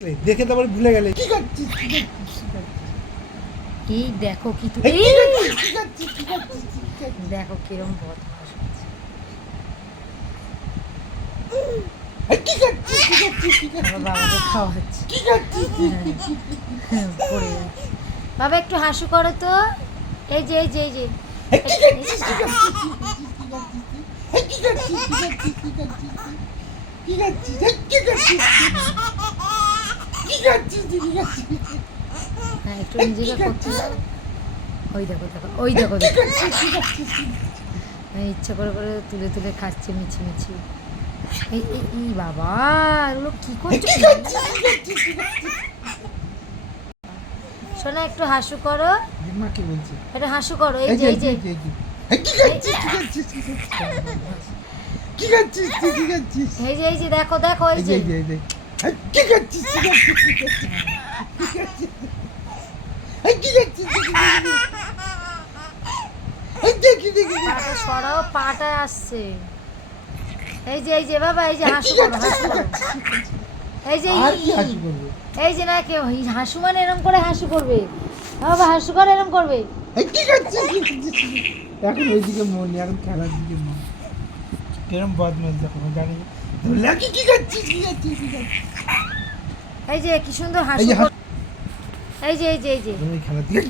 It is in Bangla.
দেখে তো আবার ভুলে গেলে। এই দেখো কি তো দেখো কিরম বদমাশ হচ্ছে। আমার বাবাকে খাওয়াচ্ছে পড়ে যাচ্ছে। বাবা একটু হাসু করো তো। এই যে এই যে এই যে হ্যাঁ একটু নিজেকে করতে দাও। ওই দেখো দেখো ওই দেখো দেখো ইচ্ছা করে করে তুলে তুলে খাচ্ছে মিছি মিছি। এই এই বাবা এগুলো কি করছে? শোনা একটু হাসু করো। মা কি বলছে? এটা হাসু করো। এই যে এই যে এই যে দেখো দেখো এই যে পাটা সরাও, পাটা আসছে। এই যে বাবা এই যে হাসু করো হাসু করো। এই যে এই যে না কেউ হাসু মানে এরম করে হাসু করবে বাবা, হাসু করে এরম করবে। এখন ওইদিকে মন নেই, এখন খেলার দিকে মন। কিরম বদমাশ দেখো জানি। এই যে কি সুন্দর হাসু। এই যে এই যে এই যে খেলার দিকে